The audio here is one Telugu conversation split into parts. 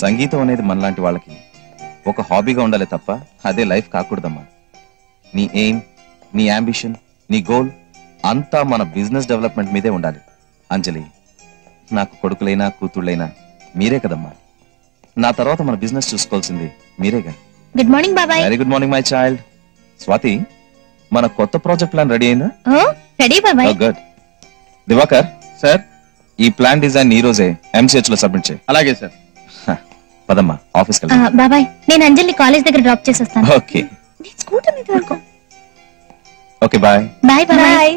సంగీతం అనేది మనలాంటి వాళ్ళకి ఒక హాబీగా ఉండాలి తప్ప అదే లైఫ్ కాకూడదమ్మా. నీ ఎయిమ్, నీ అంబిషన్, నీ గోల్ అంతా మన బిజినెస్ డెవలప్మెంట్ మీదే ఉండాలి. అంజలి, నాకు కొడుకులైనా కూతుళ్ళైనా మీరే కదమ్మా. నా తర్వాత మన బిజినెస్ చూసుకోవాల్సింది మీరేగా. గుడ్ మార్నింగ్ బాబాయ్. Very good morning my child. Swathi, మన కొత్త ప్రాజెక్ట్ ప్లాన్ రెడీ అయిందా? రెడీ బాబాయ్. గుడ్. దివాకర్ సార్, ఈ ప్లాన్ డిజైన్ ఈ రోజే MCH లో సబ్మిట్ చేయి. అలాగే సార్. పదమ్మా, ఆఫీస్కి వెళ్దాం. బాబాయ్, నేను అంజలిని కాలేజ్ దగ్గర డ్రాప్ చేసి వస్తాను. ఓకే. స్కూటర్ మీద వరకు. Okay, bye. Bye bye.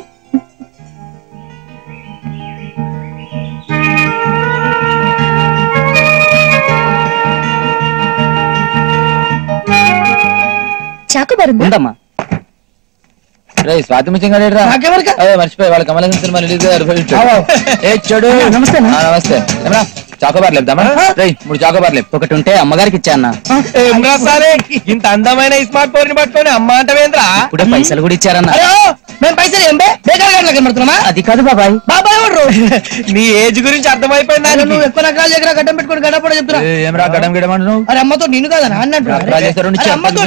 చాకుబారు ఉందమ్మా. స్వాతి ముఖ్యంగా మర్చిపోయి వాళ్ళ కమల సినిమా రిలీజ్ నమస్తే. నమస్తే. చాకోబార్ లేపుదామా? 3 చాకోబార్ లేపు. ఒకటి ఉంటే అమ్మగారికి ఇచ్చా అన్న. ఇంత అందమైన స్మార్ట్ ఫోన్ పట్టుకొని అమ్మ అంటవేంద్రా? ఇప్పుడే పైసలు కూడా ఇచ్చారన్న. మేము పైసలు ఏం కనబడుతున్నా? అది కాదు బాబాయ్. బాబాయ్ నీ ఏజ్ గురించి అర్థమైపోయిందా? నువ్వు ఎక్కువ రకాల దగ్గర గడ్డం పెట్టుకుని గడపడ చెప్తున్నా. ఏమరా గడ్డం గిడమంటున్నావు? అరే అమ్మతో నిన్ను కాదన్నా అన్నట్టు. అమ్మతో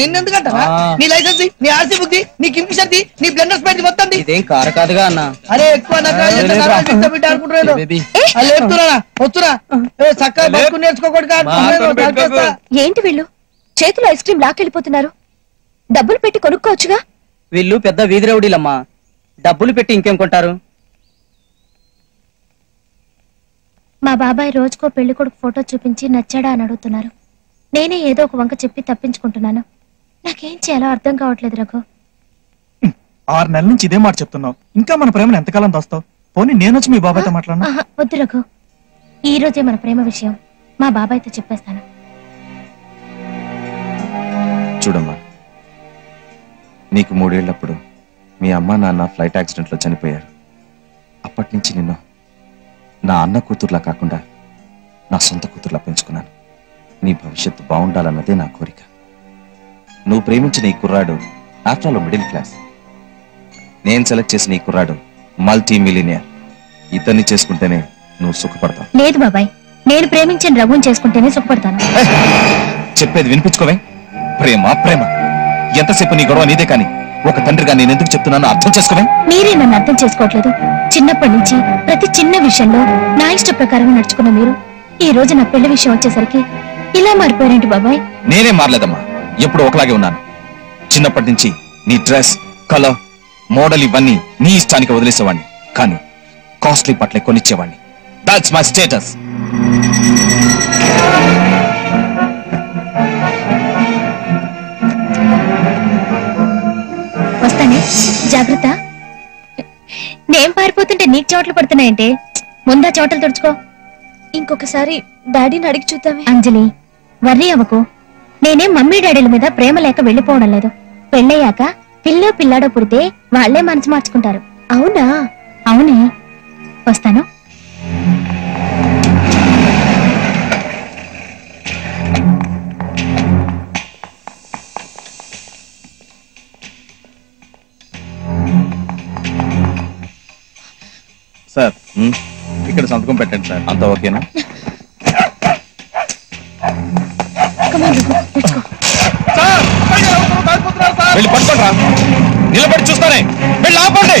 నిన్ను ఎందుకంటారా? నీ లైసెన్స్, నీ ఆర్సీ బుక్, నీ కింగ్, నీ బ్లెండర్ స్పైట్ మొత్తం ఇదేం కారు కాదుగా అన్న. అరే ఎక్కువ అనుకుంటున్నా. వస్తున్నా చక్కగా బతుకు నేర్చుకోకూడదు. ఏంటి వీళ్ళు చేతిలో ఐస్ క్రీమ్ లాకెళ్ళిపోతున్నారు? డబ్బులు పెట్టి కొనుక్కోవచ్చుగా. వీళ్ళు పెద్ద వీధి రౌడీలమ్మా. డబ్బులు పెట్టి ఇంకేం కొంటారు? మా బాబాయ్ రోజుకో పెళ్లి కొడుకు ఫోటో చూపించి నచ్చాడా అని అడుగుతున్నారు. నేనే ఏదో ఒక వంక చెప్పి తప్పించుకుంటున్నాను. నాకేం చేయాలో అర్థం కావట్లేదు రఘు. 6 నెలల నుంచి ఇదే మాట చెప్తున్నావు. ఇంకా మన ప్రేమను ఎంతకాలం దాస్తావు? పోనీ నేను వచ్చి మీ బాబాయ్తో మాట్లాడనా? వద్దు రఘు, ఈ రోజే మన ప్రేమ విషయం మా బాబాయ్తో చెప్పేస్తాను. చూడమ్మా, నీకు 3 ఏళ్లప్పుడు మీ అమ్మ నాన్న ఫ్లైట్ యాక్సిడెంట్ లో చనిపోయారు. అప్పటి నుంచి నిన్ను నా అన్న కూతుర్లా కాకుండా నా సొంత కూతుర్లా పెంచుకున్నాను. నీ భవిష్యత్తు బాగుండాలన్నదే నా కోరిక. నువ్వు ప్రేమించిన ఈ కుర్రాడు ఆఫ్టర్ ఆల్ మిడిల్ క్లాస్. నేను సెలెక్ట్ చేసిన ఈ కుర్రాడు మల్టీ మిలినియర్. ఇతన్ని చేసుకుంటేనే నువ్వు సుఖపడతావు. లేదు బాబాయ్, నేను ప్రేమించిన రఘుని చేసుకుంటేనే సుఖపడతాను. చెప్పేది వినిపించుకోవే. ప్రేమ ప్రేమ ఎంతసేపు నీ గొడవ నీదే, కానీ ఒక తండ్రిగా నేను ఎందుకు చెప్తున్నానో అర్థం చేసుకోవే. మీరే నన్ను అర్థం చేసుకోవట్లేదు. చిన్నప్పటి నుంచి ప్రతి చిన్న విషయంలో నా ఇష్ట ప్రకారం నడుచుకున్న మీరు ఈ రోజు నా పెళ్లి విషయం వచ్చేసరికి ఇలా మారిపోయారేంటి బాబాయ్? నేనే మారలేదమ్మా, ఎప్పుడు ఒకలాగే ఉన్నాను. చిన్నప్పటి నుంచి నీ డ్రెస్, కలర్, మోడల్ ఇవన్నీ నీ ఇష్టానికి వదిలేసేవాడిని, కానీ కాస్ట్లీ పట్లే కొనిచ్చేవాడిని. That's my status. వస్తానే, జాగ్రత్త. నేను పారిపోతుంటే నీకు చోట్లు పడుతున్నాయంటే ముందా చోటలు తుడుచుకో. ఇంకొకసారి డాడీని అడిగి చూద్దామే. అంజలి, వర్రీ అవ్వకు. నేనేం మమ్మీ డాడీల మీద ప్రేమ లేక వెళ్ళిపోవడం లేదు. పెళ్ళయ్యాక పిల్లో పిల్లాడో పుడితే వాళ్లే మనసు మార్చుకుంటారు. అవునా? అవునే. వస్తాను. సార్ ఇక్కడ సంతకం పెట్టండి సార్. అంతా ఓకేనా? వెళ్ళి పట్టుకోండి రా. నిలబడి చూస్తానే. వెళ్ళి ఆపండి.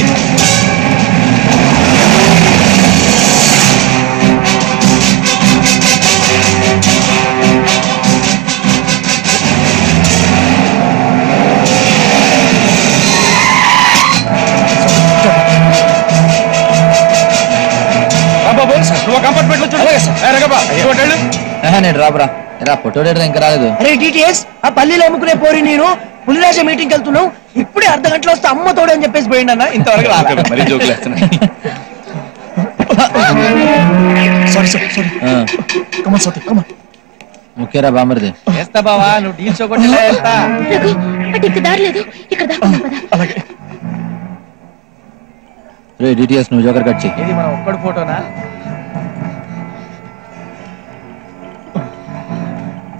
నేను రాబరా ఫోటో ఇంకా రాలేదు. అరే డిటిఎస్, ఆ పల్లీలో అమ్ముకునే పోరి నేను పులిరాజ మీటింగ్ వెళ్తున్నావు, ఇప్పుడే అర్ధ గంటలో వస్తే అమ్మ తోడు అని చెప్పేసి పోయిండి అన్న. ఇంతవరకు ముఖ్యరా బామర్ది. చేస్తా బావా, నువ్వు డీల్ చోకొట్టి డిటిఎస్ నువ్వు జోకర్ కట్ చెయ్యి. ఇది మన ఒక్కడి ఫోటోనా?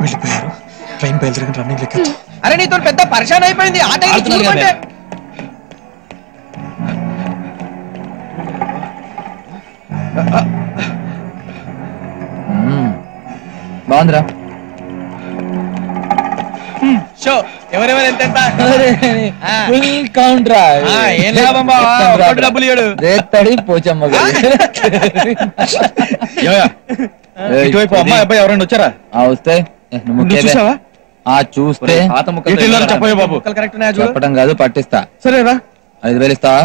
వెళ్ళిపోయారు. ట్రైన్ బయలుదేరిన రన్నింగ్ లెక్క. అరే నీతో పెద్ద పరిశాన్ అయిపోయింది. ఆ టైం చూసుకుంటే బాగుందిరా. షో ఎవరెవరు ఎంత ఫుల్ కౌంట్ రా. ఏం లాభం బావా, డబ్బులు ఇయ్యడు. రేత్తడి పోచమ్మ ఇటువైపు అమ్మాయి అబ్బాయి ఎవరైనా వచ్చారా? వస్తే చూసావా? చూస్తే చెప్పయ్యా బాబు. చెప్పడం కాదు పట్టిస్తా. సరేరా 5,000 ఇస్తావా?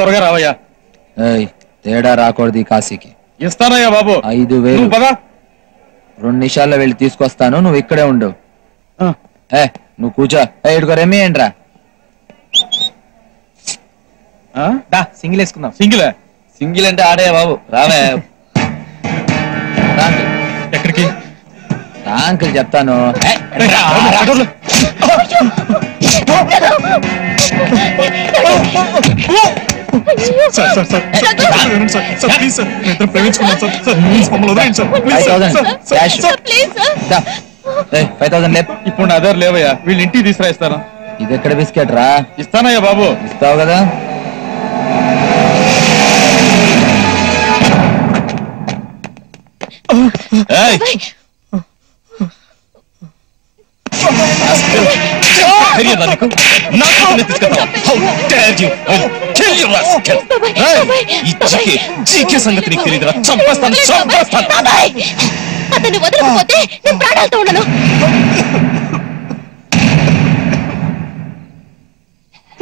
త్వరగా రావయ్యా. తేడా రాకూడదు కాశీకి. ఇస్తానయ్యా బాబు. 5,000 2 నిమిషాల్లో వెళ్ళి తీసుకొస్తాను. నువ్వు ఇక్కడే ఉండు. నువ్వు కూర్చో. ఇటుకో రెమ్మి ఏంట్రా? సింగిల్ వేసుకుందాం. సింగిల్ అంటే ఆడే బాబు. రావే ఎక్కడికి? అంకుల్ చెప్తాను. ఇప్పుడు నా దగ్గర లేవయ్యా. వీళ్ళు ఇంటికి తీసుకురా. ఇస్తాను. ఇది ఎక్కడ బిస్కెట్ రా? ఇస్తానయ్యా బాబు. ఇస్తావు కదా? సంగతి నీకు తెలియదురా. చంపేస్తాను. అతన్ని వదలకపోతే నేను ప్రాణాలతో ఉండను.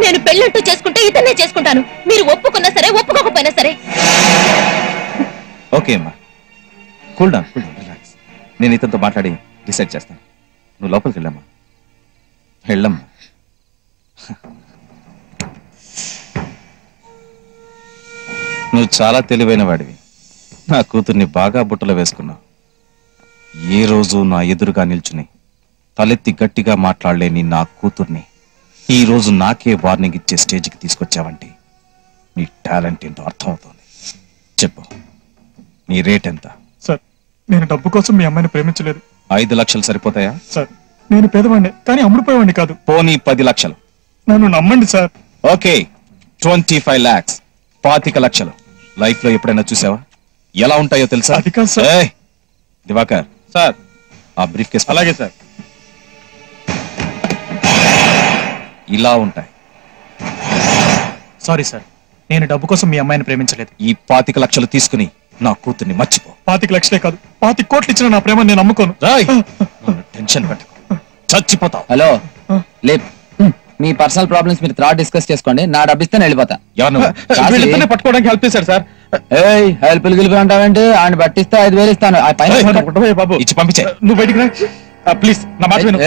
నేను పెళ్ళంటూ చేసుకుంటే ఇతన్నే చేసుకుంటాను. మీరు ఒప్పుకున్నా సరే ఒప్పుకోకపోయినా సరే. ఓకే అమ్మా, కూల్ డౌన్, రిలాక్స్. నేను ఇతనితో మాట్లాడి డిసైడ్ చేస్తాను. నువ్వు లోపలికి వెళ్ళమ్మా. వెళ్ళమ్మా. నువ్వు చాలా తెలివైన వాడివి. నా కూతుర్ని బాగా బుట్టలో వేసుకున్నావు. ఏ రోజు నా ఎదురుగా నిల్చుని తలెత్తి గట్టిగా మాట్లాడలేని నా కూతుర్ని ఈ రోజు నాకే వార్నింగ్ ఇచ్చే స్టేజ్కి తీసుకొచ్చావంటే నీ టాలెంట్ ఏంటో అర్థమవుతోంది. చెప్పు, నీ రేట్ ఎంత? సార్, నేను డబ్బు కోసం మీ అమ్మాయిని ప్రేమించలేదు. 5 లక్షలు సరిపోతాయా? సార్, నేను పేదవాడిని కానీ అమ్ముడుపోయేవాడిని కాదు. పోనీ 10 లక్షలు. నన్ను నమ్మండి సార్. ఓకే, 25 lakhs, 25 లక్షలు. లైఫ్ లో ఎప్పుడైనా చూసావా? ఎలా ఉంటాయో తెలుసా? అది కాదు సార్. దివాకర్ సార్, ఆ బ్రీఫ్ కేస్. అలాగే సార్. ఇలా ఉంటాయి. సారీ సార్, నేను డబ్బు కోసం మీ అమ్మాయిని ప్రేమించలేదు. ఈ 25 లక్షలు తీసుకుని నా కూతుర్ని మర్చిపో. 25 లక్షలే కాదు, 25 కోట్లు ఇచ్చిన నా ప్రేమ నేను అమ్ముకోను. టెన్షన్ పెట్టకు, చచ్చిపోతావు. హలో, లేప్. మీ పర్సనల్ ప్రాబ్లమ్స్ మీరు తర్వాత డిస్కస్ చేసుకోండి. నా డబ్బు ఇస్తే పట్టుకోవడానికి హెల్ప్ చేశారు సార్. హెల్ప్ గిల్పు అంటావంటే ఆయన పట్టిస్తే 5,000 ఇస్తాను. బాబు ఇచ్చి పంపించే. నువ్వు బయటికి రా ప్లీజ్. నా మాట విను.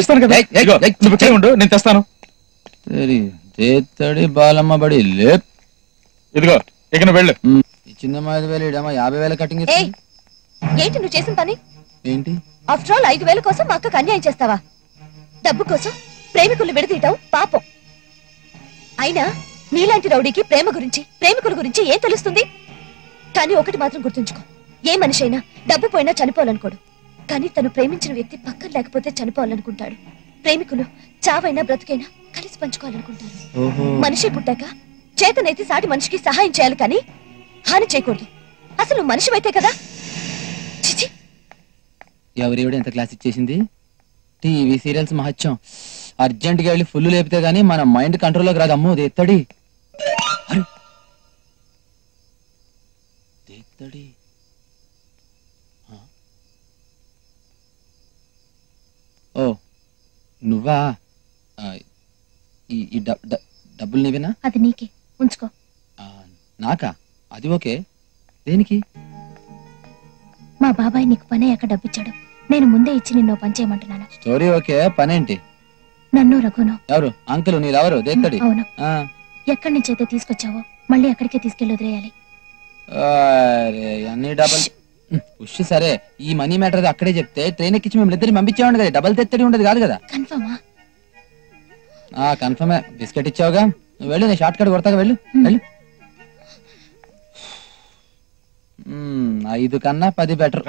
ఇస్తాను కదా, నువ్వు ఇక్కడే ఉండు, నేను తెస్తాను. బాలమ్మ బడి లేప్. ఇదిగో ఇక నువ్వు వెళ్ళు. ఇచ్చిందమ్మా 5,000, ఇడమ్మా 50,000 కటింగ్. ఏంటి నువ్వు చేసిన పని? ఏంటి? ఆఫ్టర్ ఆల్ 5,000 కోసం మా అక్కకు అన్యాయం చేస్తావా? డబ్బు కోసం ప్రేమికులు విడదీయటం పాపం. అయినా నీలాంటి రౌడీకి ప్రేమికుల గురించి ఏం తెలుస్తుంది? కానీ ఒకటి మాత్రం గుర్తుంచుకో, ఏ మనిషి అయినా డబ్బు పోయినా చనిపోవాలనుకోడు, కానీ తను ప్రేమించిన వ్యక్తి పక్కన లేకపోతే చనిపోవాలనుకుంటాడు. ప్రేమికులు చావైనా బ్రతుకైనా కలిసి పంచుకోవాలనుకుంటారు. మనిషి పుట్టాక చేతనైతే సాటి మనిషికి సహాయం చేయాలి, కానీ హాని చేయకూడదు. అసలు మనిషివైతే కదా. చిచి. ఎవరెవడు ఎంత క్లాస్ ఇచ్చేసింది? టీవీ సీరియల్స్ మహత్యం. అర్జెంట్ గా వెళ్ళి ఫుల్ లేపితే గానీ మన మైండ్ కంట్రోల్లోకి రాదు. అమ్మో దేత్తడి దేత్తడి. ఓ నువ్వా? ఈ డబ్బులు నీవేనా? అది నీకే, ఉంచుకో. నాకా? అది ఓకే. దేనికి? మా బాబాయ్ నీకు పని అయ్యాక డబ్బిచ్చాడు. నేను ముందే ఇచ్చి నిన్ను పని చేయమంటున్నాను. Story okay, పనేంటి? నన్ను రఘును. ఎవరు? అంకుల్ నీరెవరు? దేత్తడి. అవును. ఎక్కడి నుంచి అయితే తీసుకొచ్చావో మళ్ళీ అక్కడికే తీసుకెళ్ళి వదిలేయాలి. అన్ని డబల్ ఉష్. సరే, ఈ మనీ మ్యాటర్ అక్కడే చెప్తే ట్రైన్ ఎక్కించి మిమ్మల్ని ఇద్దరిని పంపించేవాడు కదా. డబల్ తెత్తడి ఉండదు కాదు కదా? కన్ఫర్మా? కన్ఫర్మే. బిస్కెట్ ఇచ్చావుగా, నువ్వు వెళ్ళు. నేను షార్ట్ కట్ కొడతాగా, వెళ్ళు వెళ్ళు. 5 కన్నా 10 బెటర్.